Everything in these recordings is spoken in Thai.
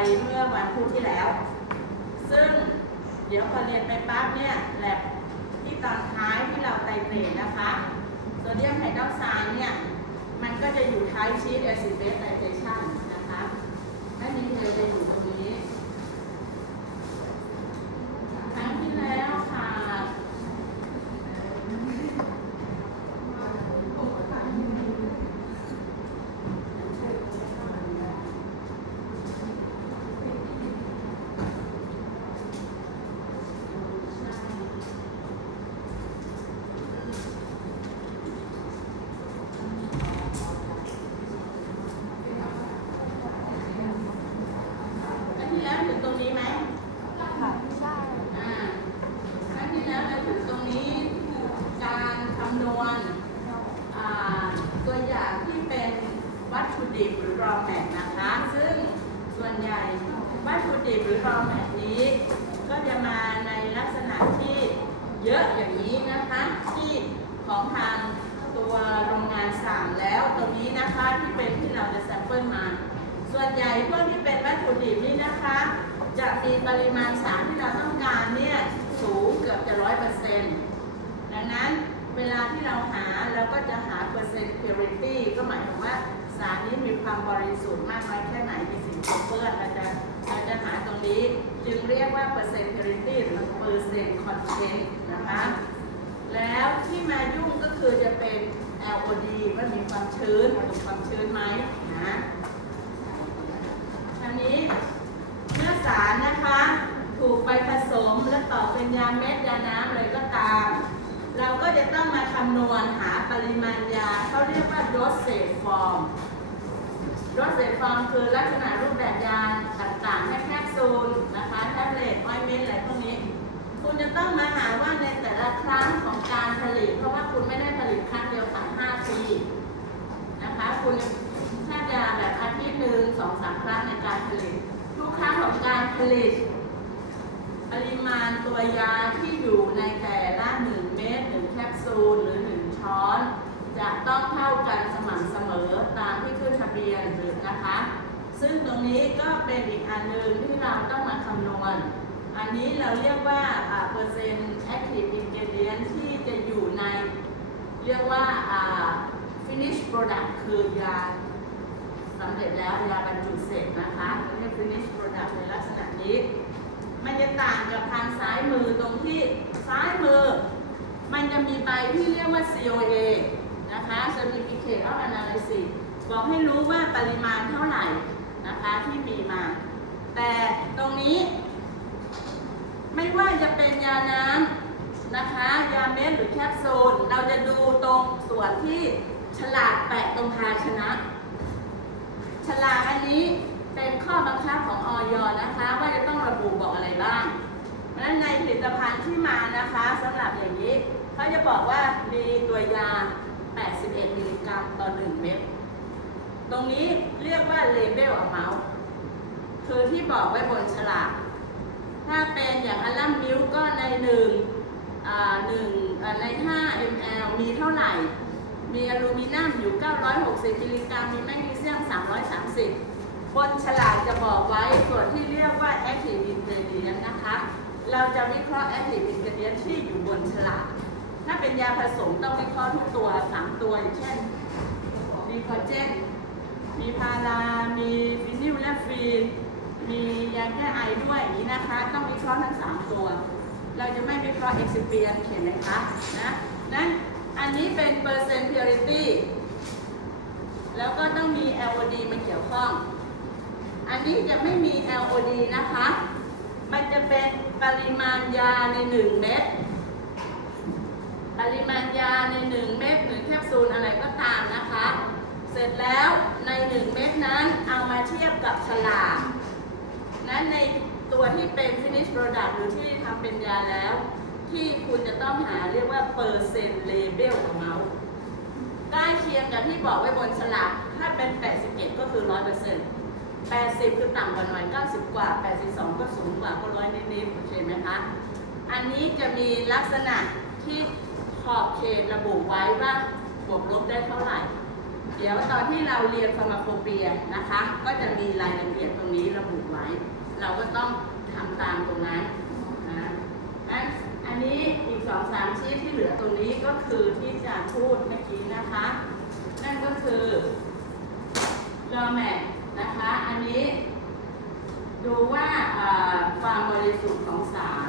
เมื่อวันพุธที่แล้ว ซึ่งเดี๋ยวพอเรียนไปปั๊บเนี่ยแลบที่ตอนท้ายที่เราไตเตรดนะคะ โซเดียมไฮดรอกไซด์เนี่ย มันก็จะอยู่ท้ายชีทแอซิเบสไตเตรชันนะคะและดีเทลจะอยู่ตรงนี้ ครั้งที่แล้วค่ะ ครั้งที่แล้วถึงตรงนี้ไหม ค่ะใช่ อ่าครั้งที่แล้วเราถึงตรงนี้การคำนวณอ่าตัวอย่างที่เป็นวัตถุดิบหรือ raw mat นะคะ ซึ่งส่วนใหญ่วัตถุดิบหรือ raw mat นี้ ก็จะมาในลักษณะที่เยอะอย่างนี้นะคะ ที่ของทางตัวโรงงานสั่งแล้วตรงนี้นะคะที่เป็นที่เราจะแซมเปิลมา ส่วนใหญ่พวกที่เป็นวัตถุดิบนี่นะคะ จะมีปริมาณสารที่เราต้องการเนี่ยสูงเกือบจะร้อยเปอร์เซ็นต์ดังนั้นเวลาที่เราหาเราก็จะหาเปอร์เซ็นต์ purity ก็หมายถึงว่าสารนี้มีความบริสุทธิ์มากน้อยแค่ไหนมีสิ่งปนเปื้อนเราจะเราจะหาตรงนี้ จึง เรียกว่าเปอร์เซ็นต์ purity หรือเปอร์เซ็นต์ content นะคะ แล้วที่มายุ่งก็คือจะเป็น LOD ว่ามีความชื้นมีความชื้นไหมนะอันนี้เมื่อสารนะคะ ถูกไปผสมและต่อเป็นยาเม็ดยาน้ำอะไรก็ตาม เราก็จะต้องมาคำนวณหาปริมาณยาเขาเรียกว่า dosage form dosage form คือลักษณะรูปแบบยาต่างๆแค่แคปซูลนะคะแท็บเล็ตออยเมนต์อะไรพวกนี้ คุณจะต้องมาหาว่าในแต่ละครั้งของการผลิต เพราะว่าคุณไม่ได้ผลิตครั้งเดียวขาย5ปีนะคะคุณแค่จะแบบอาทิตย์หนึ่งสองสามครั้งในการผลิต ทุกครั้งของการผลิต ปริมาณตัวยาที่อยู่ในแต่ละหนึ่งเม็ดหนึ่งแคปซูลหรือหนึ่งช้อน จะต้องเท่ากันสม่ำเสมอตามที่ขึ้นทะ เบียนหรือนะคะ ซึ่งตรงนี้ก็เป็นอีกอันหนึ่งที่เราต้องมาคำนวณ อันนี้เราเรียกว่าเปอร์เซ็นต์ active ingredient ที่จะอยู่ใน เรียกว่าอ่า finish product คือยาสำเร็จแล้วยาบรรจุเสร็จนะคะเรียก finish product ในลักษณะนี้ มันจะต่างกับทางซ้ายมือตรงที่ซ้ายมือ มันจะมีใบที่เรียกว่า COA นะคะ Certificate of Analysis บอกให้รู้ว่าปริมาณเท่าไหร่นะคะที่มีมา แต่ตรงนี้ ไม่ว่าจะเป็นยาน้ำนะคะ ยาเม็ดหรือแคปซูล เราจะดูตรงส่วนที่ฉลากแปะตรงภาชนะ ฉลากอันนี้เป็นข้อบังคับของออยนะคะ ว่าจะต้องระบุบอกอะไรบ้างเพราะฉะนั้นในผลิตภัณฑ์ที่มานะคะสำหรับอย่างนี้ เขาจะบอกว่ามีตัวยา 81 มิลลิกรัมต่อ 1 เม็ด ตรงนี้เรียกว่า label amount คือที่บอกไว้บนฉลากถ้าเป็นอย่างอัลลัมมิลก็ในหนึ่งหนึ่งใน 5 ml มีเท่าไหร่ มีอลูมิเนียมอยู่ 960มิลลิกรัม มีแมกนีเซียม 330 บนฉลากจะบอกไว้ส่วนที่เรียกว่า active ingredient นะคะ เราจะวิเคราะห์ active ingredient ที่อยู่บนฉลาก ถ้าเป็นยาผสมต้องวิเคราะห์ทุกตัว 3 ตัวอย่างเช่นมีคอเจน มีพารามีฟินิลและฟีน มียาแก้ไอด้วยอย่างนี้นะคะ ต้องวิเคราะห์ทั้ง 3 ตัว เราจะไม่วิเคราะห์ excipient เขียนเลยคะนะนั้นอันนี้เป็นเปอร์เซ็นต์ purity แล้วก็ต้องมี LOD มาเกี่ยวข้อง อันนี้จะไม่มี LOD นะคะ มันจะเป็นปริมาณยาใน 1 เม็ด ปริมาณยาใน 1 เม็ดหรือแคปซูลอะไรก็ตามนะคะ เสร็จแล้วใน1เม็ดนั้นเอามาเทียบกับฉลากนั้นในตัวที่เป็น finish product หรือที่ทำเป็นยาแล้ว ที่คุณจะต้องหาเรียกว่า percent label amount ใกล้เคียงกับที่บอกไว้บนฉลากถ้าเป็น 81 ก็คือ 100% 80 คือต่ำกว่าหน่อย 90 กว่า 82 ก็สูงกว่าก็ร้อยนิดๆโอเคไหมคะ อันนี้จะมีลักษณะที่ขอบเขตระบุไว้ว่าบวกลบได้เท่าไหร่ เดี๋ยวตอนที่เราเรียนฟาร์มาโคเปียนะคะ ก็จะมีรายละเอียดตรงนี้ระบุไว้ เราก็ต้องทำตามตรงนั้นนะอันนี้อีกสองสามชีทที่เหลือตรงนี้ก็คือที่จะพูดเมื่อกี้นะคะ นั่นก็คือรอแมทนะคะ อันนี้ดูว่าความบริสุทธิ์ของสาร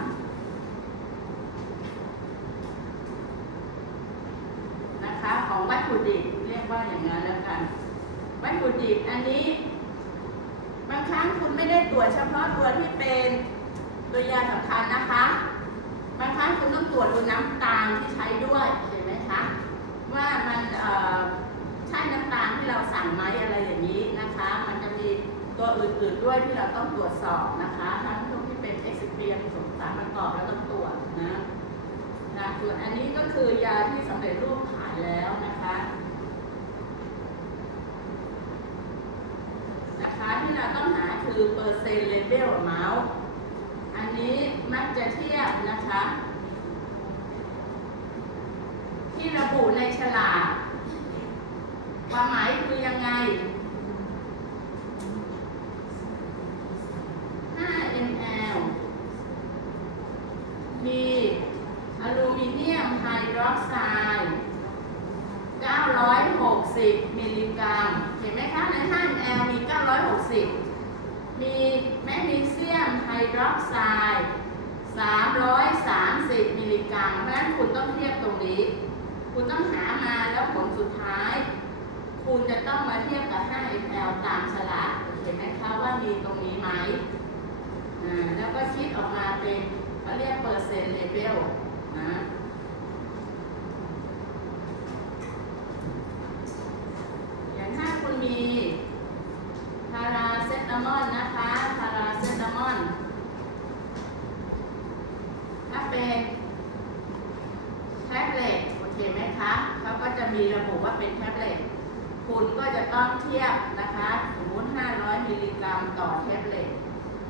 นะคะของวัตถุดิบ เรียกว่าอย่างนั้นแล้วกันวัตถุดิบอันนี้ บางครั้งคุณไม่ได้ตรวจเฉพาะตัวที่เป็นตัวยาสำคัญนะคะ บางครั้งคุณต้องตรวจดูน้ำตาลที่ใช้ด้วยเห็นไหมคะว่ามันใช่น้ำตาลที่เราสั่งไหมอะไรอย่างนี้นะคะ มันจะมีตัวอื่นๆด้วยที่เราต้องตรวจสอบนะคะทั้งพวกที่เป็นเอ็กซิเปียผสมสารประกอบเราต้องตรวจนะนะส่วนอันนี้ก็คือยาที่สำเร็จรูปขายแล้วนะคะ นะคะ ที่เราต้องหาคือเปอร์เซ็นต์เลเวลเมาส์อันนี้มักจะเทียบนะคะ ที่ระบุในฉลากความหมายคือยังไง 5 ml มีอลูมิเนียมไฮดรอกไซด์960 มิลลิกรัม เห็นไหมคะ ใน 5 ml มี 960มีแมกนีเซียมไฮดรอกไซด์330 มิลลิกรัม เพราะฉะนั้นคุณต้องเทียบตรงนี้ คุณต้องหามาแล้วผลสุดท้าย คุณจะต้องมาเทียบกับ 5 ml ตามฉลากเห็นไหมคะว่ามีตรงนี้ไหม แล้วก็คิดออกมาเป็นเขาเรียกเปอร์เซ็นต์เลเวลนะอย่างถ้าคุณมีพาราเซตามอลนะคะพาราเซตามอลถ้าเป็นแท็บเล็ตโอเคไหมคะเขาก็จะมีระบุว่าเป็นแท็บเล็ต คุณก็จะต้องเทียบนะคะสมมติ 500 มิลลิกรัมต่อแท็บเล็ต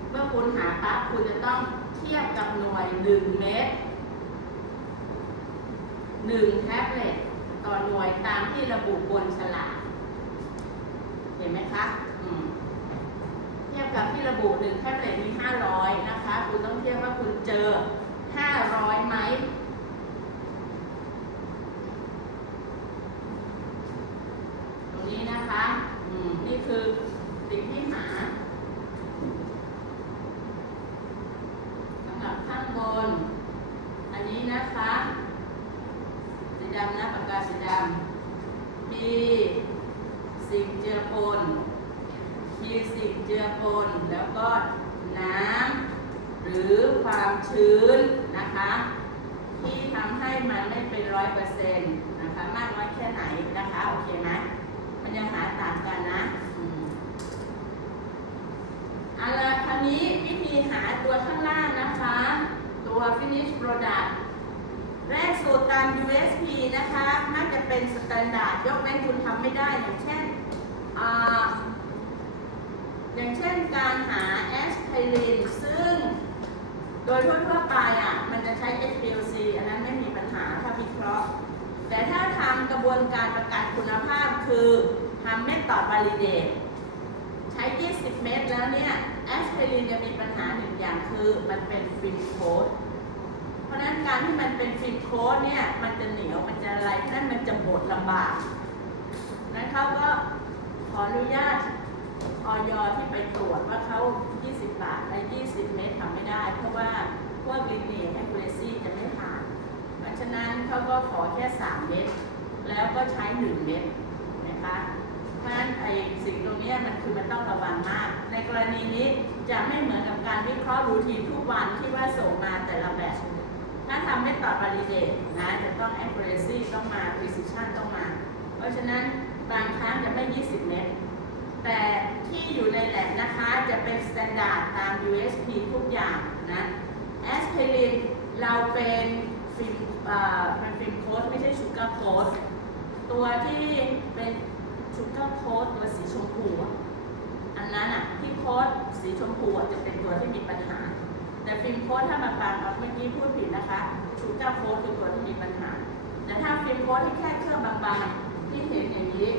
เมื่อคุณหาปั๊บคุณจะต้องเทียบกับหน่วย 1 เมตร 1 แท็บเล็ต ต่อหน่วยตามที่ระบุบนฉลาก เห็นไหมคะมเทียบกับที่ระบุ 1 แท็บเล็ตมี 500 นะคะ คุณต้องเทียบว่าคุณเจอ 500ไหมตรง นี้นะคะอืมนี่คือสิ่งที่หา สำหรับข้างบน อันนี้นะคะ สีดำนะปากกาสีดำ มีสิ่งเจือปน มีสิ่งเจือปน แล้วก็น้ำหรือความชื้นนะคะ ที่ทำให้มันไม่เป็นร้อยเปอร์เซ็นต์นะคะ มากน้อยแค่ไหนนะคะ โอเคไหมมันยังหาต่างกันนะอืม เอาละคราวนี้วิธีหาตัวข้างล่างนะคะ ตัว finish product แรกสูตรตาม USP นะคะน่าจะเป็นสแตนดาร์ดยกเว้นคุณทำไม่ได้อย่างเช่นออย่างเช่นการหาแอสไพรินซึ่งโดยทั่วๆไปอะมันจะใช้ HPLC อันนั้นไม่มีปัญหาถ้าวิเคราะห์ แต่ถ้าทำกระบวนการประกันคุณภาพคือทำเมธอด validate ใช้ 20 เมตรแล้วเนี่ยแอสไพรินจะมีปัญหาหนึ่งอย่างคือมันเป็นฟิล์มโค้ด ราะฉะนั้นการที่มันเป็นฟิล์มโค้ดเนี่ยมันจะเหนียวมันจะอะไรเพราะนั้นมันจะบดลำบากนั้นเขาก็ขออนุญาตออยที่ไปตรวจว่าเขา 20 บาทใน20 เมตรทำไม่ได้ เพราะว่าพวกลิเนียแอคูเรซี่จะไม่ผ่านเพราะฉะนั้นเขาก็ขอแค่ 3 เมตร แล้วก็ใช้ 1 เมตรนะคะเพราะฉะนั้นไอ้สิ่งตรงนี้มันคือมันต้องระวังมาก ในกรณีนี้จะไม่เหมือนกับการวิเคราะห์รูทีนทุกวันที่ว่าส่งมาแต่ละแบบ ถ้าทำไม่ตอบ validate นะจะต้อง accuracy ต้องมา precision ต้องมา เพราะฉะนั้นบางครั้งจะไม่ 20 เมตร แต่ที่อยู่ในแลบนะคะจะเป็น standard ตาม USP ทุกอย่างนะ aspirin เราเป็นฟิล์มเอ่อเป็นฟิล์มโค้ดไม่ใช่ชูการ์โค้ดตัวที่เป็นชูการ์โค้ดตัวสีชมพูอันนั้นอะที่โค้ดสีชมพูจะเป็นตัวที่มีปัญหา แต่ฟิล์มโค้ดถ้ามาฟังเอาเมื่อกี้พูดผิดนะคะชูการ์โค้ดคือตัวที่มีปัญหา แต่ถ้าฟิล์มโค้ดที่แค่เครื่องบางๆที่เห็นอย่างนี้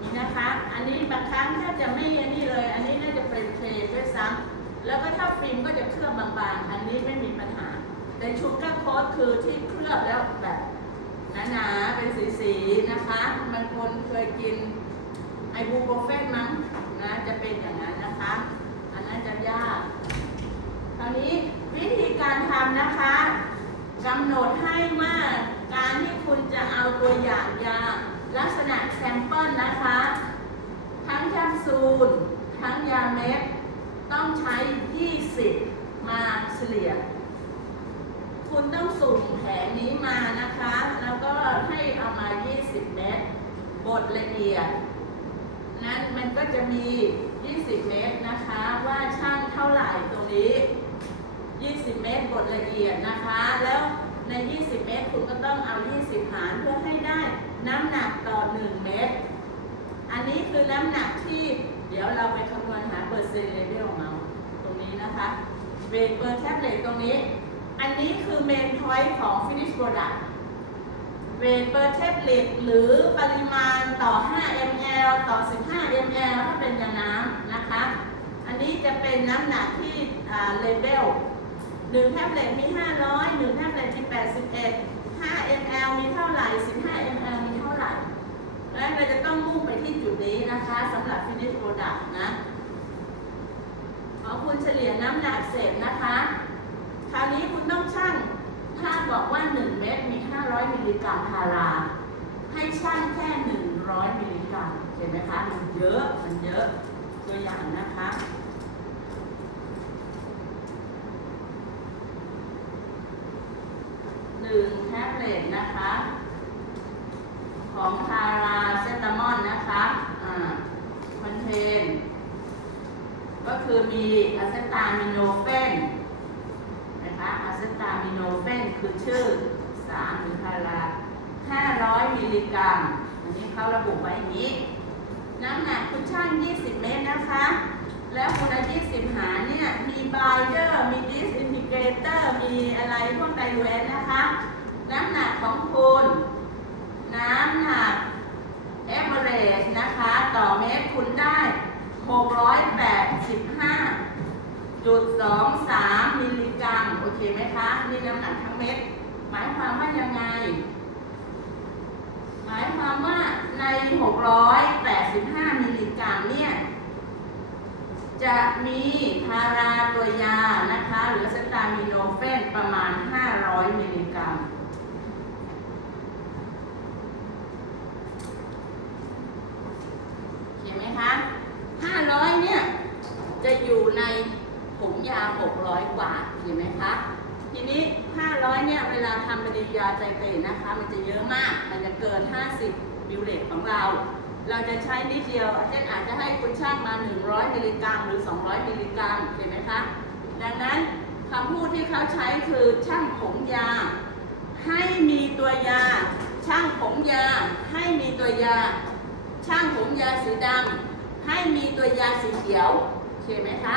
นี่นะคะ อันนี้บางครั้งแทบจะไม่อันนี้เลย อันนี้น่าจะเป็นเคลด้วยซ้ำแล้วก็ถ้าฟิล์มก็จะเคลือบบางๆ อันนี้ไม่มีปัญหา แต่ชูการ์โค้ดคือที่เคลือบแล้วแบบหนาๆเป็นสีๆนะคะบางคนเคยกินไอบูโปรเฟนมั้งนะจะเป็นอย่างนั้นนะคะ อันนั้นจะยาก คราวนี้วิธีการทำนะคะกำหนดให้ว่าการที่คุณจะเอาตัวอย่างยาลักษณะแซมเปิลนะคะ ทั้งแคปซูลทั้งยาเม็ดต้องใช้ 20 มาเฉลี่ย คุณต้องสุ่มแผงนี้มานะคะ แล้วก็ให้เอามา 20 เม็ดบดละเอียด นั้นมันก็จะมี 20 เมตรนะคะ ว่าช่างเท่าไหร่ตรงนี้ 20 เมตรบดละเอียดนะคะ แล้วใน 20 เมตรคุณก็ต้องเอา 20 หารเพื่อให้ได้น้ำหนักต่อ 1 เมตร อันนี้คือน้ำหนักที่เดี๋ยวเราไปคำนวณหาเปอร์เซ็นต์เลเวลของเราตรงนี้นะคะเวทเปอร์แท็บเล็ตตรงนี้ อันนี้คือเมนพอยต์ของ finish product เวทเปอร์เทปลิตหรือปริมาณต่อ 5 ml ต่อ 15 ml ถ้าเป็นยาน้ำนะคะ อันนี้จะเป็นน้ำหนักที่เลเวล 1แท็บเล็ตมี 500 1แท็บเล็ตมี 81 5 ml มีเท่าไหร่ 15 ml มีเท่าไหร่และเราจะต้องมุ่งไปที่จุดนี้นะคะสำหรับ finish product นะพอคุณเฉลี่ยน้ำหนักเสร็จนะคะ คราวนี้คุณต้องชั่ง ถ้าบอกว่า 1 เม็ดมี 500 มิลลิกรัมพารา ให้ชั่งแค่ 100 มิลลิกรัม เห็นไหมคะ มันเยอะ มันเยอะ ตัวอย่างนะคะ หนึ่งแท็บเล็ตนะคะ ของพาราเซตามอนนะคะคอนเทน ก็คือมีอะเซตามิโนเฟนนะคะอะเซตามิโนเฟนคือชื่อสารหรือพารา500 มิลลิกรัม อันนี้เขาระบุไว้อย่างนี้ น้ำหนักคุณช่าง 20 เมตรนะคะ แล้วคุณเอา20หาเนี่ยมีไบเดอร์มีดิสอินทิเกรเตอร์มีอะไรพวกไดรูเอนนะคะ น้ำหนักของคุณน้ำหนักเอเวอเรจนะคะ ต่อเมตรคุณได้ 685จุดสองสามมิลลิกรัม โอเคไหมคะ นี่น้ำหนักทั้งเม็ด หมายความว่ายังไง หมายความว่าใน 685 มิลลิกรัมเนี่ย จะมีพาราตัวยานะคะ หรือสตามิโนเฟนประมาณ 500 มิลลิกรัม เห็นไหมคะ 500 เนี่ย จะอยู่ในถุงยา 600 กว่า เห็นไหมคะ ทีนี้ 500 เนี่ย เวลาทำปฏิกิริยาไตรเตรดนะคะ มันจะเยอะมาก มันจะเกิน 50มิลเลตของเรา เราจะใช้นิดเดียว เช่นอาจจะให้คุณช่างมา 100 มิลลิกรัมหรือ 200 มิลลิกรัมเห็นไหมคะ ดังนั้นคำพูดที่เขาใช้คือช่างผงยา ให้มีตัวยา ช่างผงยา ให้มีตัวยา ช่างผงยาสีดำให้มีตัวยาสีเขียวโอเคไหมคะ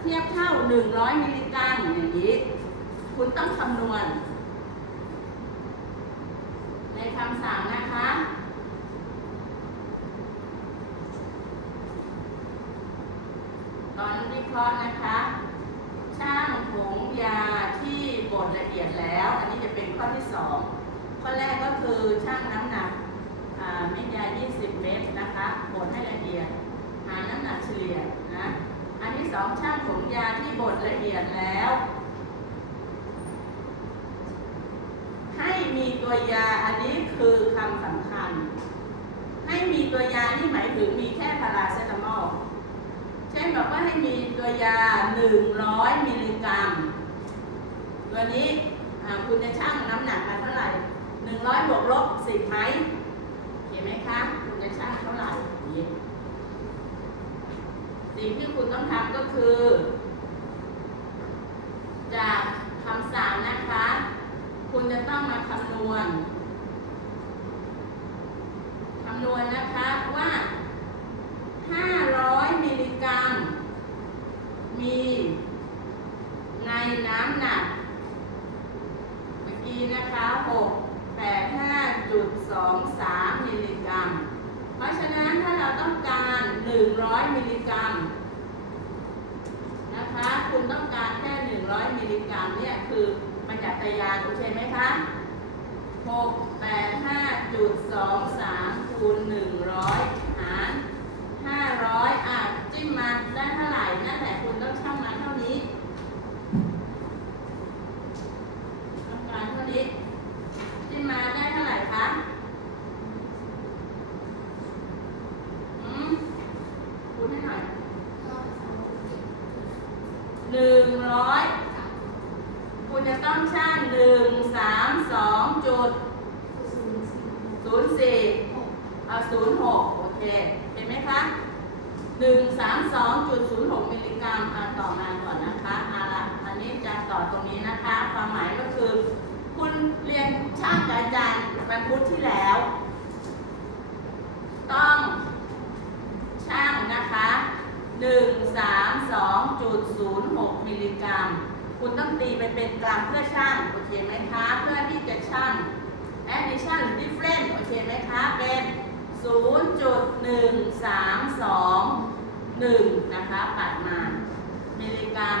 เทียบเท่า 100 มิลลิกรัมอย่างนี้ คุณต้องคำนวณ ในคำสั่งนะคะ ตอนวิเคราะห์นะคะ ช่างผงยาที่บดละเอียดแล้ว อันนี้จะเป็นข้อที่สองข้อแรกก็คือช่างน้ำหนักอ่าเม็ดยา 20 เม็ดนะคะบดให้ละเอียด หาน้ำหนักเฉลี่ยนะอันที่สองช่างผงยาที่บดละเอียดแล้ว ให้มีตัวยาอันนี้คือคำสำคัญ ให้มีตัวยานี่หมายถึงมีแค่พาราเซตามอล เช่นบอกว่าให้มีตัวยา 100 มิลลิกรัม ตัวนี้คุณจะชั่งน้ำหนักมาเท่าไหร่ 100 บวกลบ 10ไหมเห็นไหมคะ คุณจะชั่งเท่าไหร่นี้สิ่งที่คุณต้องทำก็คือ จากคำสั่งนะคะ คุณจะต้องมาคำนวณคำนวณนะคะว่า 500 มิลลิกรัม มีในน้ำหนัก เมื่อกี้นะคะ 6 8 5.23 มิลลิกรัม เพราะฉะนั้นถ้าเราต้องการ 100 มิลลิกรัมนะคะ คุณต้องการแค่ 100 มิลลิกรัมเนี่ยคือประหยัตยานโอเคไหมคะ 6 8 5จุด2 3คูณ100 หาร 500 อะ จิ้มมาได้เท่าไหร่ นั่นแหละคุณต้องชั่งมาเท่านี้ ต้องการเท่านี้ จิ้มมาได้เท่าไหร่คะอืมคูณให้หน่อยหนึ่งร้อย คุณจะต้องช่างหนึ่งสามสองจุดศูนย์สี่เอาศูนย์หกโอเค เห็นไหมคะหนึ่งสามสองจุดศูนย์หกมิลลิกรัมอ่าต่อมาก่อนนะคะเอาละอันนี้จะต่อตรงนี้นะคะ ความหมายก็คือ คุณเรียนช่างกับอาจารย์วันพุธที่แล้ว ต้องช่างนะคะหนึ่งสามสองจุดศูนย์หกมิลลิกรัม คุณ ต้องตีไปเป็นกรัมเพื่อช่างโอเคไหมคะ เพื่อที่จะช่าง addition หรือ different โอเคไหมคะ เป็น 0.1321 นะคะปัดมามิลลิกรัม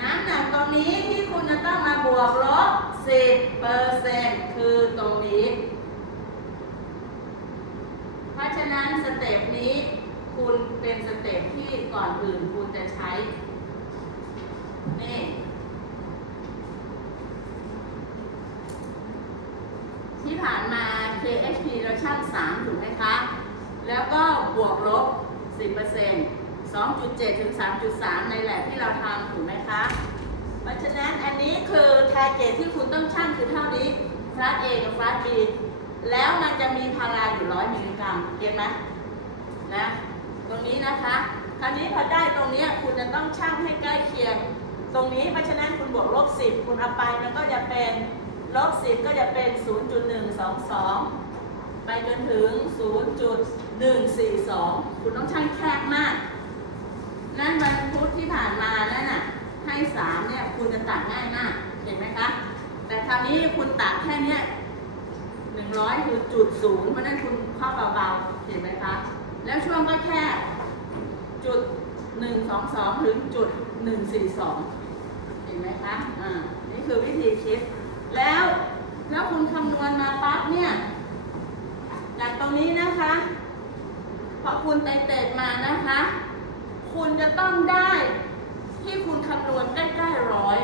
น้ำหนักตรงนี้ที่คุณจะต้องมาบวกลบ 10เปอร์เซ็นต์คือตรงนี้ เพราะฉะนั้นสเต็ปนี้คุณเป็นสเต็ปที่ก่อนอื่นคุณจะใช้ ที่ผ่านมา KHP เราช่าง3ถูกไหมคะ แล้วก็บวกลบ 10% 2.7 ถึง 3.3 ในแหลบที่เราทำถูกไหมคะ เพราะฉะนั้นอันนี้คือทาร์เกตที่คุณต้องช่างคือเท่านี้ฟลาส A กับฟลาส B แล้วมันจะมีพาราอยู่100มิลลิกรัมเก็ตไหมนะ ตรงนี้นะคะ คราวนี้พอได้ตรงนี้คุณจะต้องช่างให้ใกล้เคียง ตรงนี้เพราะฉะนั้นคุณบวกลบ10คุณเอาไปมันก็จะเป็นลบ10ก็จะเป็น 0.122 ไปจนถึง 0.142 คุณต้องช่างแคบมาก นั่นวันพุธที่ผ่านมานั่นน่ะให้สามเนี่ยคุณจะตัดง่ายมากเห็นไหมคะ แต่คราวนี้คุณตัดแค่เนี้ยหนึ่งร้อยคือจุดศูนย์เพราะนั้นคุณเข้าเบาๆเห็นไหมคะ แล้วช่วงก็แค่จุดหนึ่งสองสองถึงจุดหนึ่งสี่สอง เห็นไหมคะ อ่า นี่คือวิธีคิด แล้วแล้วคุณคำนวณมาปั๊บเนี่ย จากตรงนี้นะคะพอคุณไต่เตดมานะคะ คุณจะต้องได้ที่คุณคำนวณใกล้ๆร้อย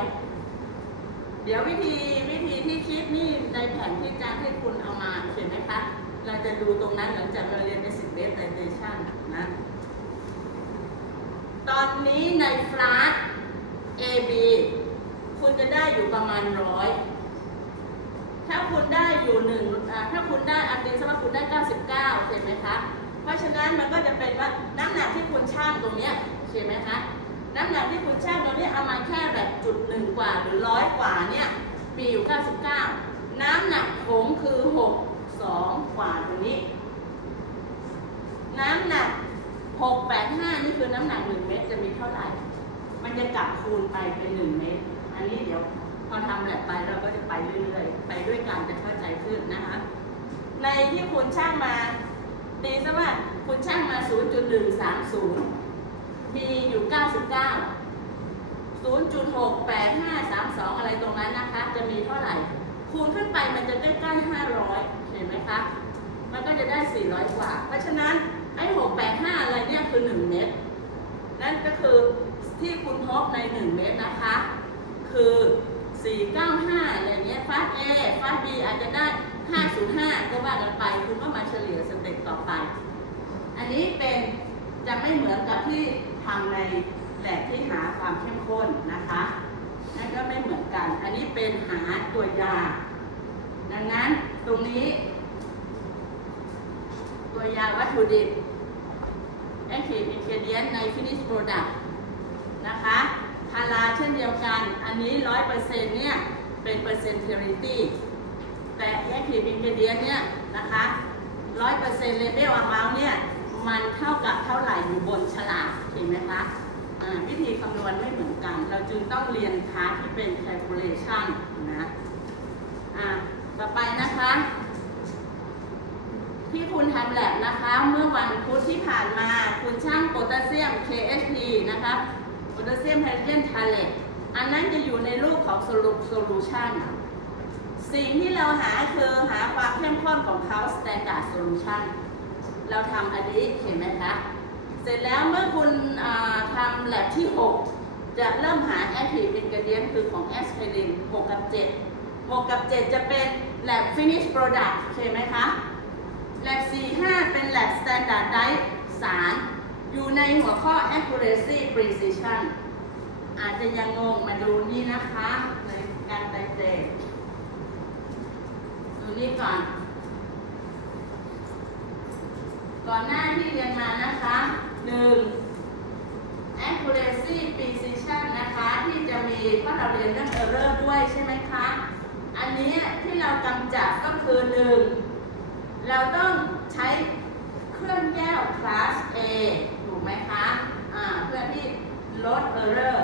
เดี๋ยววิธีวิธีที่คิดนี่ในแผนที่อาจารให้คุณเอามาเห็นไหมคะ เราจะดูตรงนั้นหลังจากเราเรียน basic base dilatation นะ ตอนนี้ในฟลาส AB คุณจะได้อยู่ประมาณร้อยถ้าคุณได้อยู่หนึ่งถ้าคุณได้อันนี้สมมติคุณได้ 99เห็นไหมคะ เพราะฉะนั้นมันก็จะเป็นว่าน้ำหนักที่คุณช่างตรงนี้เห็นไหมคะ น้ำหนักที่คุณช่างตรงนี้เอามาแค่แบบจุดหนึ่งกว่าหรือร้อยกว่าเนี่ยมีอยู่ 99 น้ำหนักผงคือ 6 2 กว่าตรงนี้ น้ำหนัก 685 นี่คือน้ำหนัก 1 เมตรจะมีเท่าไหร่ มันจะกลับคูณไปเป็น1เมตร อันนี้เดี๋ยวพอทำแบบไปเราก็จะไปเรื่อยๆ ไปด้วยกันจะเข้าใจขึ้นนะคะ ในที่คุณช่างมาตีซะว่าคุณช่างมา 0.130 มีอยู่ 99 0.68532 อะไรตรงนั้นนะคะ จะมีเท่าไหร่ คูณขึ้นไปมันจะใกล้ๆ 500 เห็นไหมคะ มันก็จะได้ 400 กว่า เพราะฉะนั้นไอ้ 685 อะไรเนี่ยคือ 1 เมตร นั่นก็คือ ที่คุณพบใน 1 เมตรนะคะ คือ 495 อะไรเงี้ยฟาส A ฟาส B อาจจะได้ 505 ก็ว่ากันไป คุณก็มาเฉลี่ยสเต็ปต่อไป อันนี้เป็นจะไม่เหมือนกับที่ทำในแหลบที่หาความเข้มข้นนะคะนั่นก็ไม่เหมือนกัน อันนี้เป็นหาตัวยา ดังนั้นตรงนี้ ตัวยาวัตถุดิบ active ingredient ใน finish product นะคะพาราเช่นเดียวกัน อันนี้100%เปอร์เซ็นต์เนี่ย เป็นเปอร์เซ็นต์ purity แต่ active ingredient เนี่ยนะคะ100% label amount เลเวลอะมาวเนี่ย มันเท่ากับเท่าไหร่อยู่บนฉลากเห็นไหมคะวิธีคำนวณไม่เหมือนกัน เราจึงต้องเรียนพาร์ทที่เป็น calculation นะอ่าต่อไปนะคะ ที่คุณททำแลบนะคะ เมื่อวันพุธที่ผ่านมา คุณช่างโพแทสเซียม KHP นะคะ โพแทสเซียมไฮโดรเจนทาเลตอันนั้นจะอยู่ในรูปของสรุปโซลูชันสิ่งที่เราหาคือหาความเข้มข้นของเขา Standard Solution เราทำอันนี้เห็นไหมคะ เสร็จแล้วเมื่อคุณทำแลบที่ 6 จะเริ่มหา active ingredient คือของ aspirin 6กับ 7 6 กับ 7 จะเป็น lab finish product โอเคไหมคะ lab 4 5 เป็น lab standardize สาร อยู่ในหัวข้อ accuracy precision อาจจะยังงงมาดูนี่นะคะในการไตเตรดูนี่ก่อน ก่อนหน้าที่เรียนมานะคะหนึ่ง accuracy precision นะคะที่จะมีเพราะเราเรียนเรื่อง error ด้วยใช่ไหมคะ อันนี้ที่เรากำจัดก็คือหนึ่งเราต้องใช้เครื่องแก้ว class A ไหมคะอ่าเพื่อที่ลด error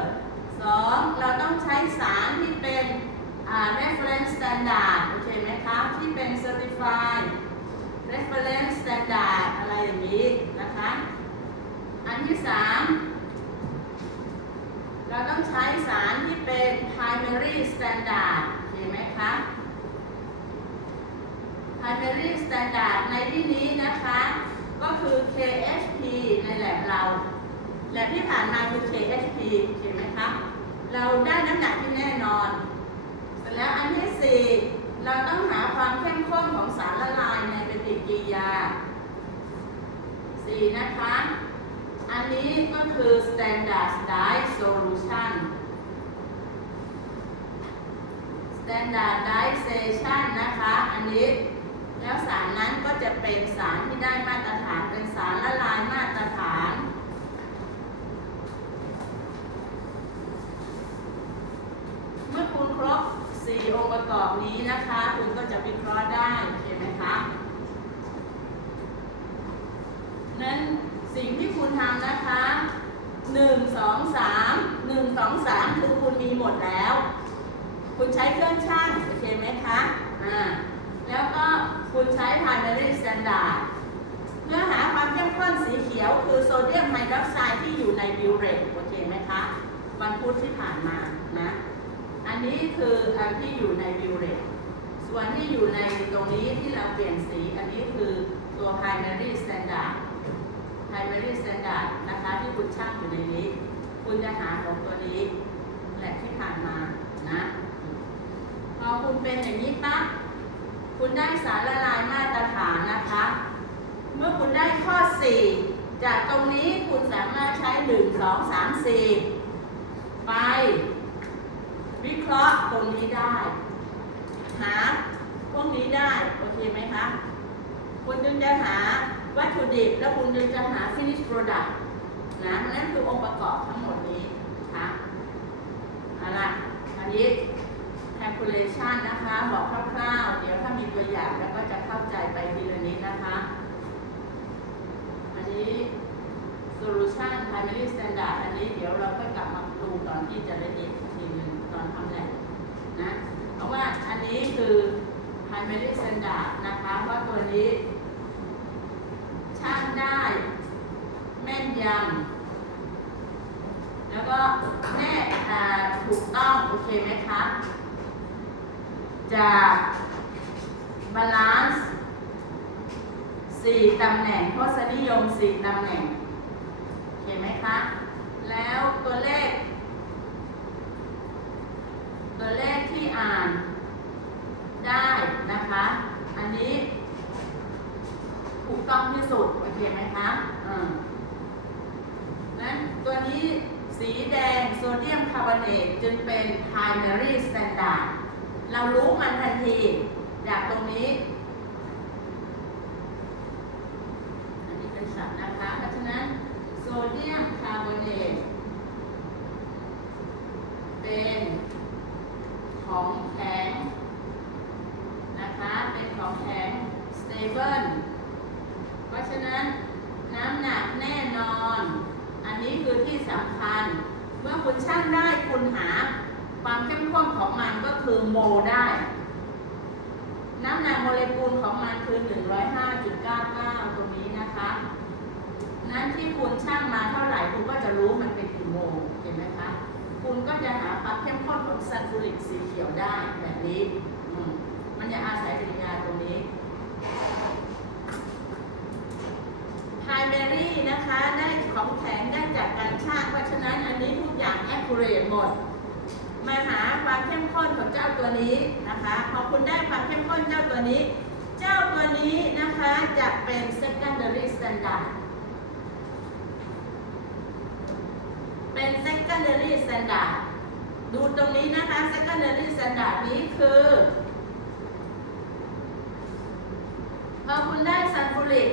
สองเราต้องใช้สารที่เป็น reference standard โอเคไหมคะ ที่เป็น certified reference standard อะไรอย่างนี้นะคะ อันที่สามเราต้องใช้สารที่เป็น primary standard เห็นไหมคะ primary standard ในที่นี้นะคะ ก็คือ KH แลบที่ผ่านมาคือ KHP เห็นไหมคะเราได้น้ำหนักที่แน่นอน เสร็จแล้วอันที่สี่เราต้องหาความเข้มข้นของสารละลายในปฏิกิริยาสี่นะคะ อันนี้ก็คือ standardized solution standardization นะคะ อันนี้แล้วสารนั้นก็จะเป็นสารที่ได้มาตรฐานเป็นสารละลายมาตรฐาน เมื่อคุณครบ 4 องค์ประกอบ นี้นะคะ คุณก็จะวิเคราะห์ได้เห็นไหมคะนั้นสิ่งที่คุณทำนะคะ1 2 3 1 2 3คือคุณมีหมดแล้ว คุณใช้เครื่องช่างโอเคไหมคะอ่าแล้วก็คุณใช้ primary standard เพื่อหาความเข้มข้นสีเขียวคือโซเดียมไฮดรอกไซด์ที่อยู่ในบิวเรตโอเคไหมคะ วันพุธที่ผ่านมานะ อันนี้คืออันที่อยู่ในบิวเรตส่วนที่อยู่ในตรงนี้ที่เราเปลี่ยนสี อันนี้คือตัว primary standard primary standard นะคะที่คุณช่างอยู่ในนี้ คุณจะหาของตัวนี้แหละที่ผ่านมานะ พอคุณเป็นอย่างนี้ปั๊บคุณได้สารละลายมาตรฐานนะคะ เมื่อคุณได้ข้อ 4 จากตรงนี้คุณสามารถใช้ 1 2 3 4 ไป วิเคราะห์ตรงนี้ได้ หาพวกนี้ได้ โอเคไหมคะ คุณจึงจะหาวัตถุดิบ แล้วคุณจึงจะหา finish product นะนั่นคือองค์ประกอบทั้งหมดนี้นะคะเอาละอันนี้ calculation นะคะ บอกคร่าวๆ เดี๋ยวถ้ามีตัวอย่างแล้วก็จะเข้าใจไปทีละนิดนะคะ อันนี้ solution primary standard อันนี้เดี๋ยวเราก็กลับมาดูตอนที่จะละเอียดอีกทีหนึ งทำแลบนะเพราะว่าอันนี้คือ primary standard นะคะเพราะตัวนี้ ช่างได้ แม่นยำแล้วก็แน่ถูกต้อง โอเคไหมคะจากบาลานซ์สี่ตำแหน่งทศนิยมสี่ตำแหน่งเห็นไหมคะ แล้วตัวเลข ตัวเลขที่อ่านได้นะคะ อันนี้ถูกต้องที่สุดโอเคไหมคะอ่านั้นตัวนี้สีแดงโซเดียมคาร์บอเนตจึงเป็น primary standard เรารู้มันทันที จากตรงนี้ อันนี้เป็นสัตว์นะคะ เพราะฉะนั้นโซเดียมคาร์บอเนตเป็น ของแข็งนะคะ เป็นของแข็ง stable เพราะฉะนั้นน้ำหนักแน่นอน อันนี้คือที่สำคัญ เมื่อคุณช่างได้คุณหา ความเข้มข้นของมันก็คือโมได้ น้ำหนักโมเลกุลของมันคือ 105.99 ตรงนี้นะคะ นั้นที่คุณช่างมาเท่าไหร่คุณก็จะรู้มันเป็นกี่โมงเห็นไหมคะ คุณก็จะหาความเข้มข้นของซัลฟูริกสีเขียวได้แบบนี้ มันจะอาศัยปริญญาตรงนี้ไพรเมรี่นะคะได้ของแข็งได้จากการช่างเพราะฉะนั้นอันนี้ทุกอย่าง accurate หมด มาหาความเข้มข้นของเจ้าตัวนี้นะคะพอคุณได้ความเข้มข้นเจ้าตัวนี้ เจ้าตัวนี้นะคะจะเป็น secondary standard เป็น secondary standard ดูตรงนี้นะคะ secondary standard นี้คือพอคุณได้ซัลฟูริก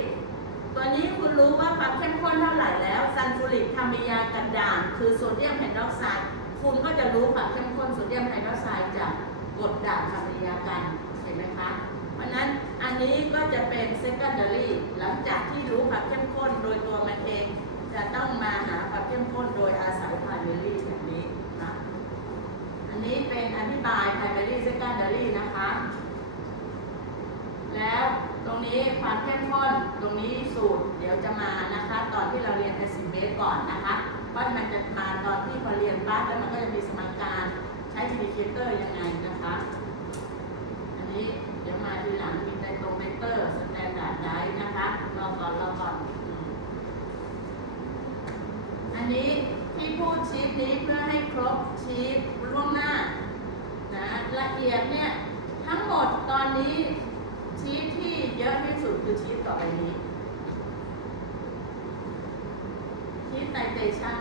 ตัวนี้คุณรู้ว่าความเข้มข้นเท่าไหร่แล้วซัลฟูริกทำปฏิกิริยากันด่างคือโซเดียมไฮดรอกไซด์คุณก็จะรู้ความเข้มข้นโซเดียมไฮดรอกไซด์จากกรดด่างทำปฏิกิริยากันเห็นไหมคะ เพราะฉะนั้นอันนี้ก็จะเป็น secondary หลังจากที่รู้ความเข้มข้นโดยตัวมันเอง จะต้องมาหาความเข้มข้นโดยอาศัย primary แบบนี้นะอันนี้เป็นอธิบาย primary secondary นะคะ แล้วตรงนี้ความเข้มข้นตรงนี้สูตรเดี๋ยวจะมานะคะ ตอนที่เราเรียนแอซิเบสก่อนนะคะเพราะมันจะมาตอนที่พอเรียนปั๊บแล้วมันก็จะมีสมการใช้ทีดีเคเตอร์ยังไงนะคะ อันนี้เดี๋ยวมาทีหลังมีไดโตเมเตอร์สแตนดาร์ดไดนะคะรอก่อนรอก่อนอืมอันนี้ที่พูดชีทนี้เพื่อให้ค รบชีทล่วงหน้านะละเอียดเนี่ยทั้งหมดตอนนี้ชีทที่เยอะที่สุดคือชีทต่อไปนี้ชีทไตเตชัน